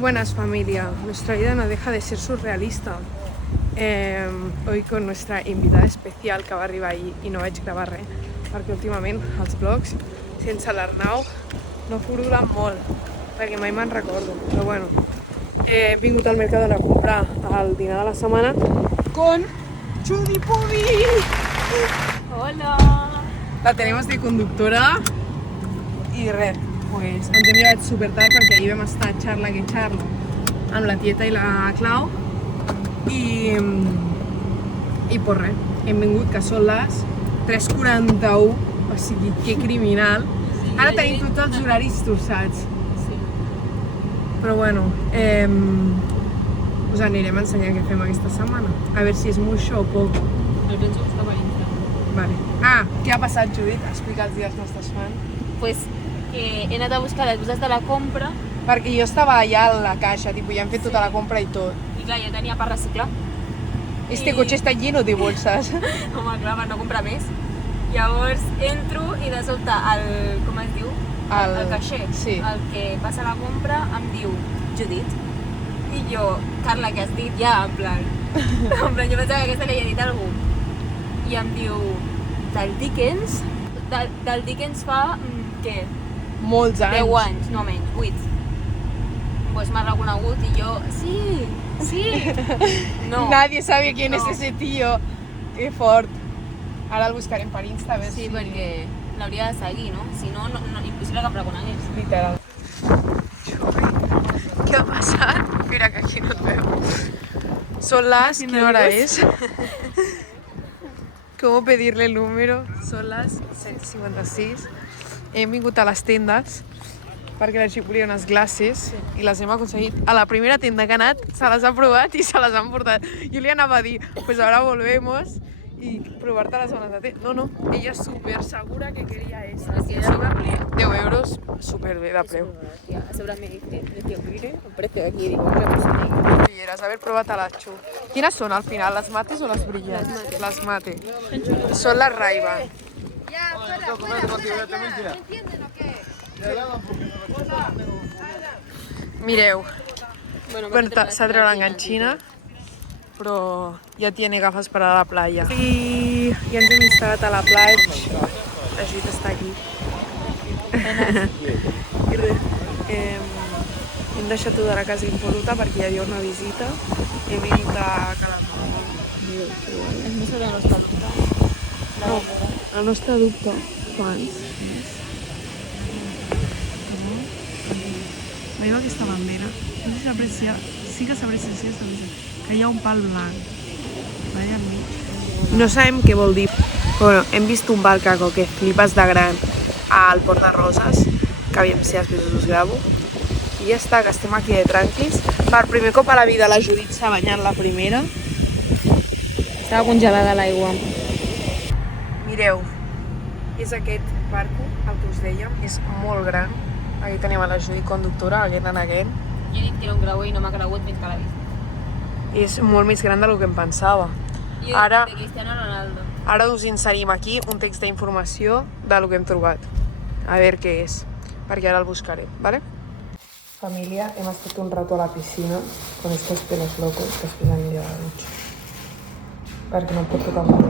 Buenas familia, nuestra vida no deja de ser surrealista. Hoy con nuestra invitada especial que va arribar ahir i no vaig gravar res perquè últimament els vlogs sense l'Arnau no furulen molt perquè mai me'n recordo, però bueno, he vingut al Mercadona a comprar el dinar de la setmana con Chudi Pudi. Hola! La tenemos de conductora i res, pues, ens hem llevat super tard perquè ahir vam estar xarla que xarla amb la tieta i la Clau i pues res, hem vingut que són les 3:41, o sigui, que criminal. Ara tenim tots els horaris torçats. Sí. Però bueno, us anirem a ensenyar què fem aquesta setmana. A veure si és moixó o poc. El penso buscar per Instagram. Vale. Ah, què ha passat, Judit? Explica els dies nostres fans. Pues he anat a buscar les bosses de la compra Perquè jo estava allà a la caixa, tipus, ja hem fet tota la compra i tot. i clar, jo tenia per reciclar. Este cotxe està lleno de bolsas. Home, clar, per no comprar més. Llavors entro i de sobte el... com es diu? El caixer, sí. el que passa la compra, em diu Judit. I jo, Carla, què has dit? Ja, en plan... jo pensava que aquesta li havia dit a algú. I em diu, del Dickens? Del Dickens fa, què? Molts anys. 10 anys, no menys, 8. Pues m'ha reconegut i jo, sí. No. Nadie sabe quién No. es ese tío. Que fort. Ara el buscarem per Insta, a veure Sí, si... perquè l'hauria de seguir, no? Si no, impossible que em reconegués. Literal. Què ha passat? Mira que aquí no et veu. Són las... ¿Qué hora es? ¿Cómo pedirle el número? Són les 7:56. Hem vingut a les tendes perquè la Xip volia unes glasses i les hem aconseguit. A la primera tenda que ha anat se les ha provat i se les han portat. Jo li anava a dir, pues ahora volvemos y probarte-les a les tenda. No, ella és super segura que quería esa. Sí, eso va 10 euros, super bé de preu. A sobre me dice, tío, mire, el precio de aquí, digo, hombre, pues sí. Quieres haver provat a la Xu. Quines són al final, les mates o les brillants? Les mate. Són les Ray-Ban. Mireu, Bueno, s'ha tret l'enganxina, però ja tiene gafes per a la playa. I ja ens hem instal·lat a la platja. La Judit està aquí. I res, hem deixat tota la casa impoluta perquè hi havia una visita. Hem vingut a Calató. És més sobre el nostre dubte. No, el nostre dubte, quants? Veieu aquesta bandera? No sé si s'aprecia, sí que s'aprecia, que hi ha un pal blanc. Allà enmig. No sabem què vol dir. Bueno, hem vist un barcaco que flipes de gran al Port de Roses, que aviam si després us gravo. I ja està, que estem aquí de tranquils. Per primer cop a la vida la Judit s'ha banyat la primera. Estava congelada l'aigua. Mireu, és aquest barco, el que us dèiem, és molt gran. Aquí tenim a la Judit conductora, again and again. Jo he dit que era un creuer i no m'ha cregut fins que l'he vist. És molt més gran del que em pensava. Jo Ara- de Cristiano Ronaldo. Ara us inserim aquí un text d'informació del que hem trobat. A veure què és, perquè ara el buscaré, ¿vale? Família, hem estat un rato a la piscina con estos pelos locos que després aniré a la dutxa. Perquè no em pot tocar molt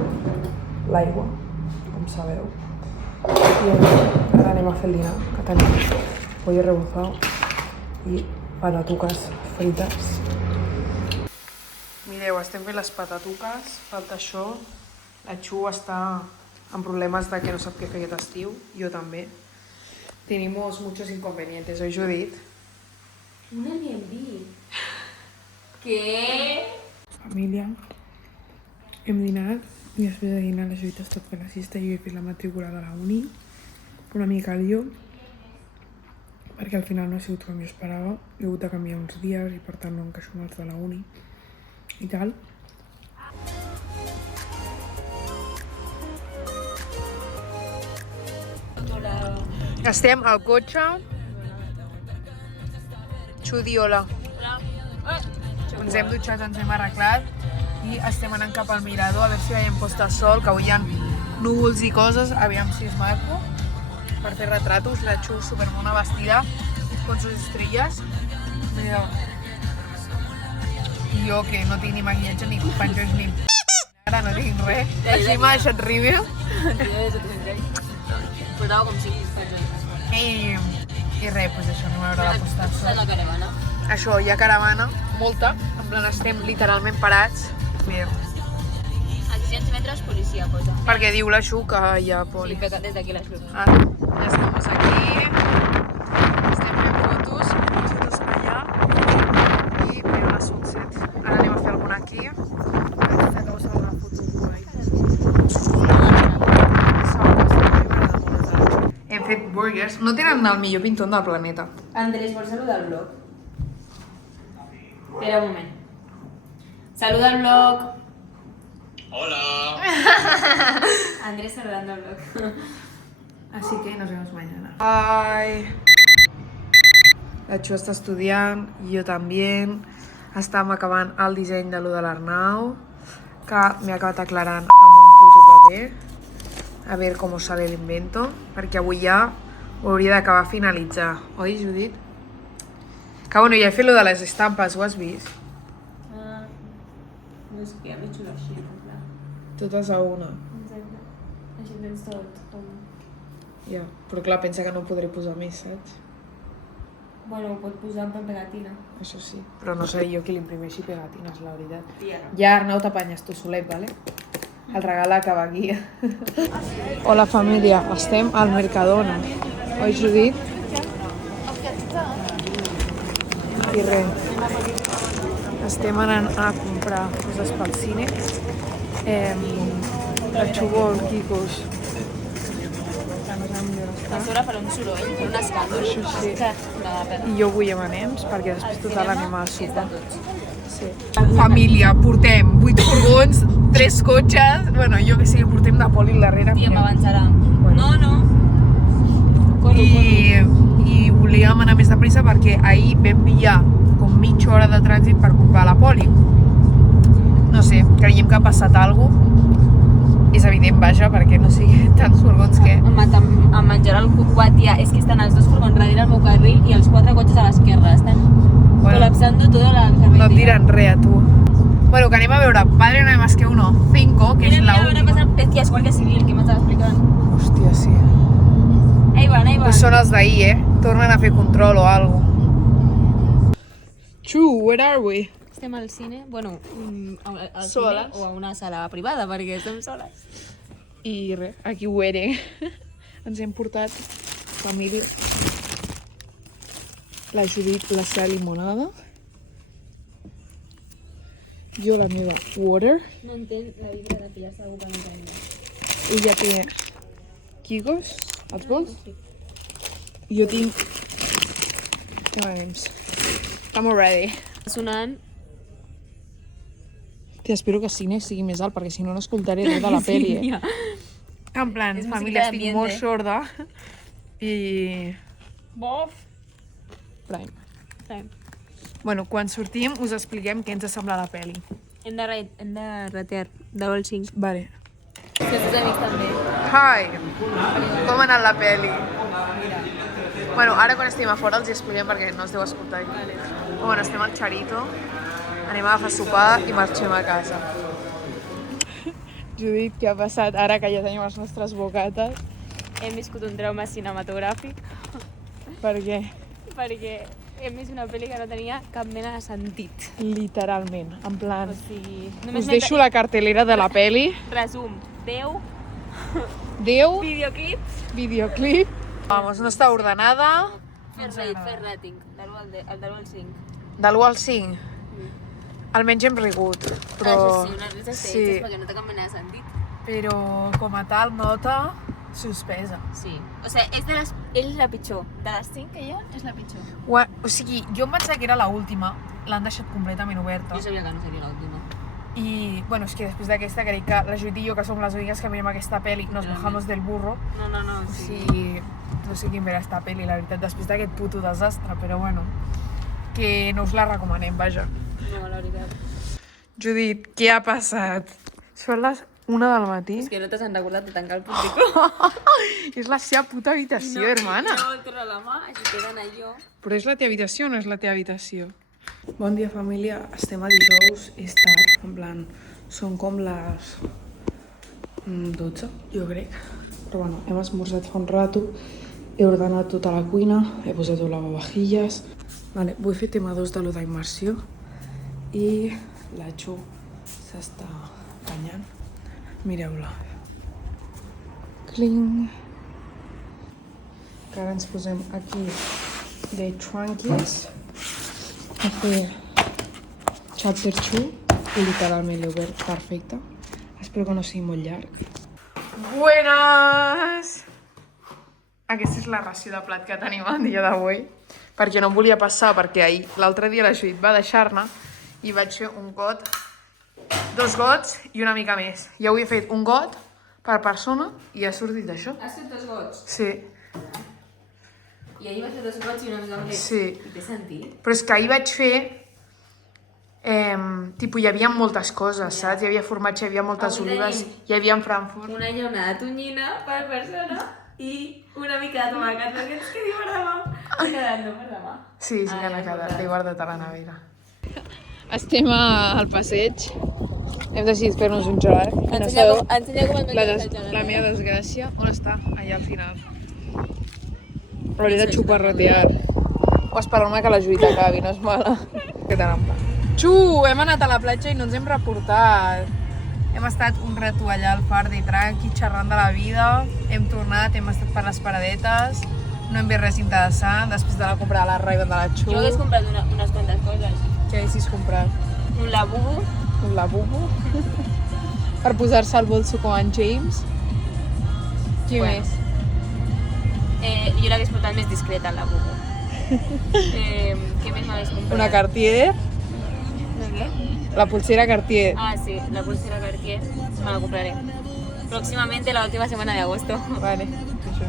l'aigua, com sabeu. I ara anem a fer el dinar, que tenim pollo rebozado i patatuques frites. Mireu, estem fent les patatuques, falta això. La Xu està amb problemes de que no sap què fer aquest estiu, jo també. Tenemos muchos inconvenientes, oi Judit? Un Airbnb. Què? Família, hem dinat i després de dinar la Judit ha estat fent la siesta i jo he fet la matrícula de la uni, una mica lío, perquè al final no ha sigut com jo esperava. He hagut de canviar uns dies i per tant no encaixo amb els de la uni i tal. Estem al cotxe. Xudiola. Ens hem dutxat, ens hem arreglat i estem anant cap al mirador a veure si veiem posta de sol, que avui hi ha núvols i coses, aviam si és maco per fer retratos. La Xu supermona vestida con sus estrellas Mira. Jo que no tinc ni maquillatge ni penjons ni... Ara no tinc res. Així m'ha deixat rívia. Portava com 5 penjons. I res, doncs això, anem a veure la Aquesta és posta. la caravana. Això, hi ha caravana, molta. En plan, estem literalment parats. Mira. A 600 metres, policia, posa. Perquè diu la Xu que hi ha poli. Sí, des d'aquí la xuta. Ah, ja estem aquí. Estem fent fotos allà. I mira la sunset. Ara anem a fer alguna aquí. A veure si acabo de fer una foto guai. Hem fet burgers. No tenen el millor pintón del planeta. Andrés, vols saludar al blog? Espera un moment. Saluda al blog. Hola. Andrés saludando al blog. Así que nos vemos mañana. Bye. La Xu està estudiant, jo també. Estàvem acabant el disseny de lo de l'Arnau, que m'he acabat aclarant amb un puto paper. A veure com sale l'invento, perquè avui ja ho hauria d'acabar a finalitzar. Oi, Judit? Que bueno, ja he fet lo de les estampes, ho has vist? No sé què, m'he xulat així, clar. Totes a una. Exacte. Així tens tot. Ja, però clar, pensa que no podré posar més, saps? Bueno, ho pot posar amb pegatina. Això sí. Però no seré jo qui li imprimeixi pegatines, la veritat. Tia, no. Ja, Arnau, t'apanyes tu solet, vale? El regal acaba aquí. Hola, família. Estem al Mercadona. Oi, Judit? I res. Estem anant a comprar coses pel cine. La Xu vol quicos. A sobre per un soroll, per un escàndol. Això sí. I jo vull M&M's perquè després total anem a sopar. Sí. Família, portem 8 furgons, 3 cotxes, bueno, jo que sé, portem de poli al darrere. Tia, m'avançarà. Bueno. No. Corro. I volíem anar més de pressa perquè ahir vam pillar com mitja hora de trànsit per comprar la poli. No sé, creiem que ha passat alguna cosa. És evident, vaja, perquè no sigui tants furgons que... Em menjarà el cuc, tia. És que estan els dos furgons darrere el meu carril i els 4 cotxes a l'esquerra. Estan colapsando tota la carretera. No et diran res a tu. Bueno, que anem a veure Padre no hay más que uno, 5, que és la Mira, última. tia, és guàrdia civil, que m'estava explicant. Hòstia, sí. Ahí van. Pues són els d'ahir, Tornen a fer control o alguna cosa. Chu, where are we? Estem al cine, bueno, al Soles. cine o a una sala privada, perquè estem soles. I res, aquí huere. Ens hem portat, família, la Judit la seva limonada, jo la meva water, No entenc la vibra de pillar-se algú per entendre. ella té quicos, els vols? Jo tinc M&M's. I'm ready. Sonant... Tia, espero que el cine sigui més alt, perquè si no, no escoltaré res de la pel·li, tia. En plan, És família, música estic d'ambiente. molt sorda i... Bof! Prime. Bueno, quan sortim us expliquem què ens sembla la pel·li. Hem de ratear, de vol 5. Vale. Que els teus amics també. Hi! Com ha anat la pel·li? Bueno, ara quan estem a fora els hi expliquem perquè no es deu escoltar. Bueno, estem al Charito, anem a agafar sopar i marxem a casa. Judit, què ha passat ara que ja tenim les nostres bocates? Hem viscut un trauma cinematogràfic Per què? perquè hem vist una pel·li que no tenia cap mena de sentit. Literalment, en plan... O sigui... Us deixo la cartelera de la pel·li. Resum. 10 Déu, videoclips. videoclip. Vamos, no està ordenada. Fer rating. Del 1 al 5. De l'1 al 5. Almenys hem rigut, però... Això sí, unes risses sí, tècniques perquè no té cap mena de sentit. però com a tal nota suspesa. Sí. O sigui, és la pitjor. De les 5 que hi ha, és la pitjor. O sigui, jo em pensava que era l'última, l'han deixat completament oberta. Jo sabia que no seria l'última. I, bueno, és que després d'aquesta crec que la Judit i jo, que som les úniques que mirem aquesta pel·li, nos bajamos del burro. No, O sí. sigui, no sé quin vera esta pel·li, la veritat, després d'aquest puto desastre, però bueno, que no us la recomanem, vaja. No, la veritat. Judit, què ha passat? Són les 1 del matí. És que no t'has recordat de tancar el porticó. És la seva puta habitació, hermana. No vol treure la mà, així queden allò. Però és la teva habitació o no és la teva habitació? Bon dia, família. Estem a dijous, és tard, en plan, són com les 12, jo crec. Però bueno, hem esmorzat fa un rato, he ordenat tota la cuina, he posat el lavavajilles. Vale, vull fer tema 2 de lo d'immersió i la Xu s'està banyant. Mireu-la. Cling. Que ara ens posem aquí de tranquils a fer chapter 2 i literalment l'he obert perfecte. Espero que no sigui molt llarg. Buenas! Aquesta és la ració de plat que tenim el dia d'avui, perquè no em volia passar, perquè ahir, l'altre dia la Judit va deixar-ne i vaig fer un got, 2 gots i una mica més. I avui he fet un got per persona i ha sortit això. Has fet 2 gots? Sí. I ahir vas fer 2 gots i una mica més. Sí. I té sentit? Però és que ahir vaig fer... hi havia moltes coses, saps? Hi havia formatge, hi havia moltes Avui olives, tenim hi havia en Frankfurt. Una llauna de tonyina per persona i una mica de tomàquet, perquè ens quedi per demà. M'he quedat no per demà. Sí, sí que n'ha quedat, l'he guardat a la nevera. Estem al passeig. Hem decidit fer-nos un gelat. Ensenya com el La meva desgràcia, on està? Allà al final. Hauré de xuparrotear. O esperar-me que la Judit acabi, no és mala. Què te'n va? Xu, hem anat a la platja i no ens hem reportat. Hem estat un rato allà al far de tranqui, xerrant de la vida. Hem tornat, hem estat per les paradetes. No hem vist res interessant, després de la compra de la Ray-Ban de la Xu. Jo hagués comprat unes quantes coses. Què haguessis comprat? Un lavabo. Un lavabo. Per posar-se al bolso com en James. Qui més? Jo l'hagués portat més discreta, el lavabo. Què més m'hagués comprat? Una Cartier. Una què? La pulsera Cartier. Ah, sí, la pulsera Cartier. Me la compraré. Próximamente, la última semana de agosto. Vale, eso.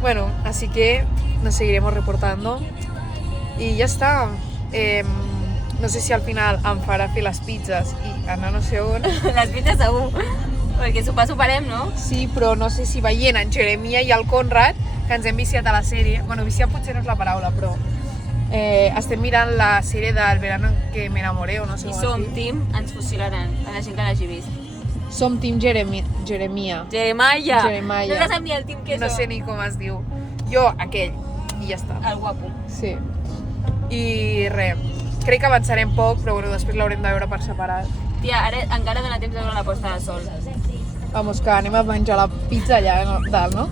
Bueno, así que nos seguiremos reportando. Y ya está. No sé si al final em farà fer les pizzas i anar no sé on. Les pizzas segur, perquè sopar soparem, no? Sí, però no sé si veient en Jeremia i el Conrad, que ens hem viciat a la sèrie. Bueno, viciat potser no és la paraula, però estem mirant la sèrie del verano que me enamoré o no sé Si com som es diu. team, ens fusilaran, a la gent que l'hagi vist. Som team Jeremia. Jeremiah! Jeremiah. No sap ni el team que No sé ni com es diu. Jo, aquell. I ja està. El guapo. Sí. I res, crec que avançarem poc, però bueno, després l'haurem de veure per separat. Tia, ara encara dona temps de veure la posta de sol. Vamos, que anem a menjar la pizza allà dalt, no?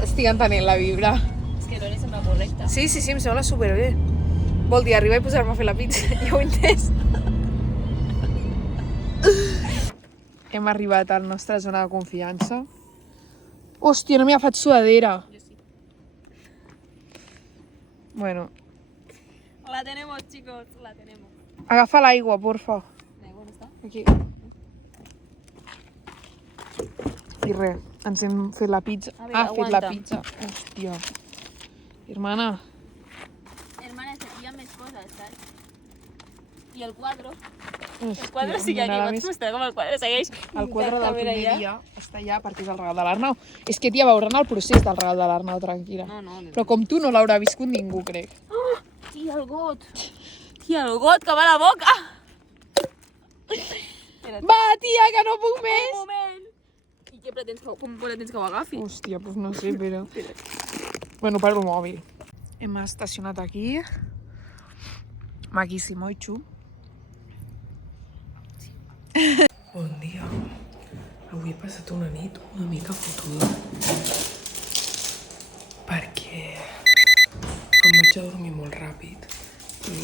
Estic entenent la vibra. És que no li sembla correcte. Sí, em sembla superbé. Vol dir, arribar i posar-me a fer la pizza. Ja ho he entès. Hem arribat a la nostra zona de confiança. Hòstia, no m'hi ha fet sudadera. Jo sí. Bueno, La tenemos, chicos, la tenemos. agafa l'aigua, porfa. L'aigua on està? Aquí. I res, ens hem fet la pizza. A veure, Ha fet la aguanta. pizza. Hòstia. Hermana. Hermana, se pillan més coses, saps? I el quadre? Hòstia, El quadre sí que aquí, m'anava vaig més- mostrar com el quadre segueix. El quadre del exactament primer allà. dia està allà perquè és el regal de l'Arnau. És que, tia, veuran el procés del regal de l'Arnau, tranquil·la. No. Però com tu no l'haurà viscut ningú, crec. Tia, el got. Tia, el got que va a la boca. Va, tia, que no puc Un més! moment. I què pretens que, com pretens que ho agafi? Hòstia, doncs no sé, però... Bueno, paro el mòbil. Hem estacionat aquí. Maquísimo i xu. Bon dia. Avui he passat una nit una mica fotuda. Perquè em vaig a dormir molt ràpid i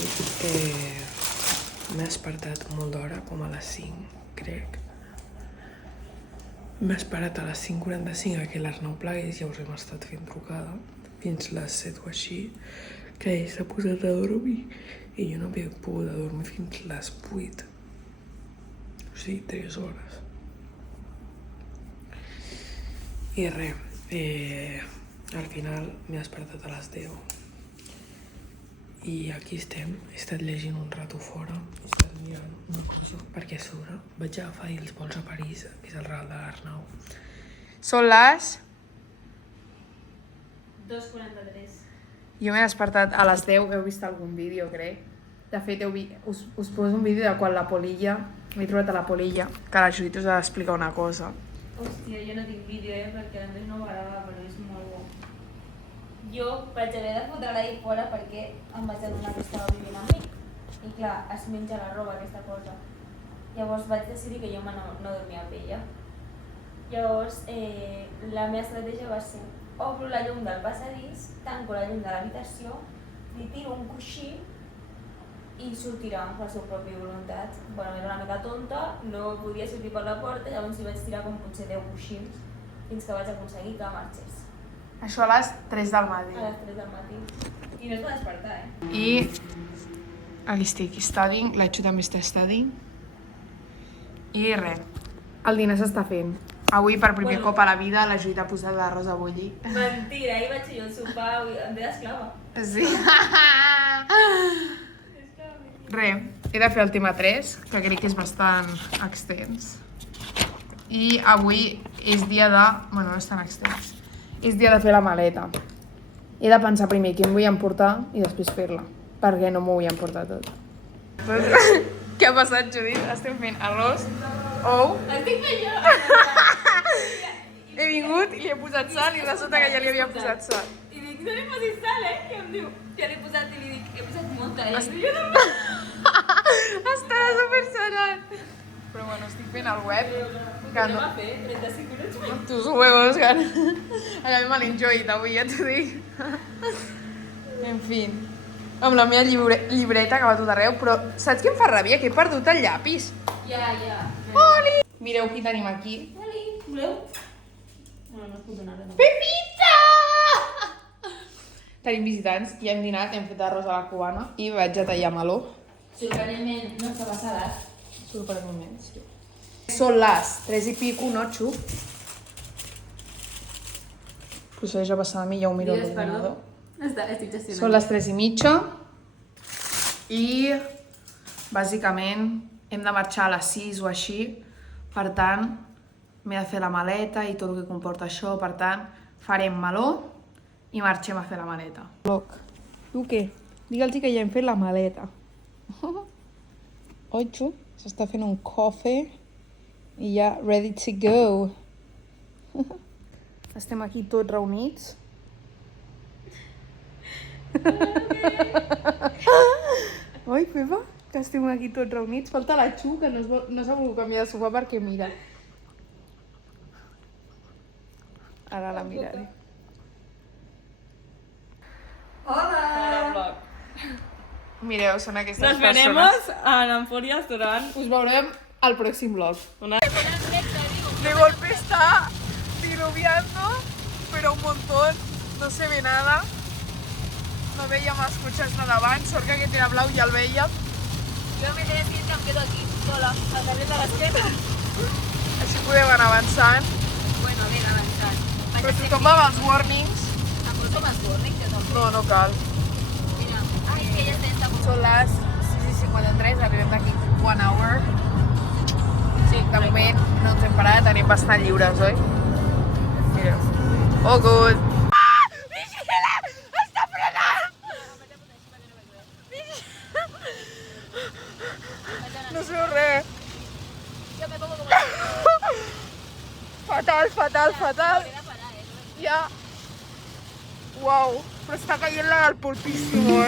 m'he despertat molt d'hora, com a les 5, crec. M'he esperat a les 5:45 a que l'Arnau plegués, llavors hem estat fent trucada fins les 7 o així, que ell s'ha posat a dormir i jo no havia pogut dormir fins les 8. O sigui, 3 hores. I res, al final m'he despertat a les 10 I aquí estem, he estat llegint un rato fora, he estat mirant una cosa, perquè a sobre vaig agafar els vols a París, que és el Real de l'Arnau. Són les... 2:43. Jo m'he despertat a les 10, heu vist algun vídeo, crec. De fet, us poso un vídeo de quan la Polilla, m'he trobat a la Polilla, que la Judit us ha d'explicar una cosa. Hòstia, jo no tinc vídeo, perquè l'Andrés no ho grava, però és molt bo. Jo vaig haver de fotre l'ahir fora perquè em vaig adonar que estava vivint amb mi. I clar, es menja la roba, aquesta cosa. Llavors vaig decidir que jo no dormia amb ella. Llavors, la meva estratègia va ser obro la llum del passadís, tanco la llum de l'habitació, li tiro un coixí i sortirà per la seva pròpia voluntat. Bueno, era una mica tonta, no podia sortir per la porta, llavors hi vaig tirar com potser 10 coixins fins que vaig aconseguir que marxés. Això a les 3 del matí. A les 3 del matí. I no es va despertar, I aquí estic studying, la Xu també està studying. I res, el dinar s'està fent. Avui, per primer cop a la vida, la Judit ha posat l'arròs a bullir. Mentira, ahir vaig jo al sopar, em ve d'esclava. Sí. Res, he de fer el tema 3, que crec que és bastant extens. I avui és dia de... Bueno, no és tan extens. És dia de fer la maleta. He de pensar primer què em vull emportar i després fer-la, perquè no m'ho vull emportar tot. Què ha passat, Judit? Estem fent arròs, ou... Estic fent jo! He vingut i li he posat sal i resulta que ja li havia posat sal. I dic, no li posis sal, I em diu, ja l'he posat i li dic, he posat molta. I em diu, jo no. Està supersonat. Però bueno, estic fent el web. Que no va fer 35 minuts. Tus huevos, cara. A mi me l'he enjoyed avui, ja t'ho dic. En fi. Amb la meva llibreta que va tot arreu, però saps què em fa ràbia? Que he perdut el llapis. Ja. Oli! Mireu qui tenim aquí. Oli, voleu? No es pot donar res. Pepita! Tenim visitants i hem dinat, hem fet arròs a la cubana i vaig a tallar meló. Sorprenentment, no està passada. Sorprenentment, sí. Són les 3 i pico, no, Xu? Procedeix a passar a mi, ja ho miro a l'ordinador. Estic gestionant. Són les 3 i mitja i bàsicament hem de marxar a les 6 o així, per tant m'he de fer la maleta i tot el que comporta això, per tant farem meló i marxem a fer la maleta. Tu què? Digue'ls que ja hem fet la maleta. Oi, Xu? S'està fent un cafè i ja ready to go. Estem aquí tots reunits. Oi, Pepa? Que estem aquí tots reunits. Falta la Xu, que no s'ha volgut canviar de sofà perquè mira. Ara la miraré. Hola! Mireu, són aquestes Nos persones. veremos en Emporias durant Us veurem al próximo vlog. una... De golpe está diluviando, pero un montón, no se ve nada. No veiem els cotxes de davant, sort que aquest era blau ja el veiem. Jo m'he de dir que em quedo aquí, sola, al carrer de l'esquena. Així podem anar avançant. Bueno, vinga, avançant. Però tothom va amb els warnings. Em poso més warning, que no. No, no cal. Mira, ai, és que ja està Són les 6:53, arribem d'aquí 1 hour. Sí, de moment no ens hem parat, anem bastant lliures, oi? Mireu. Oh, good. No es veu res. Jo me pongo como... Fatal. Ja. Uau, però està caient la del pulpíssimo,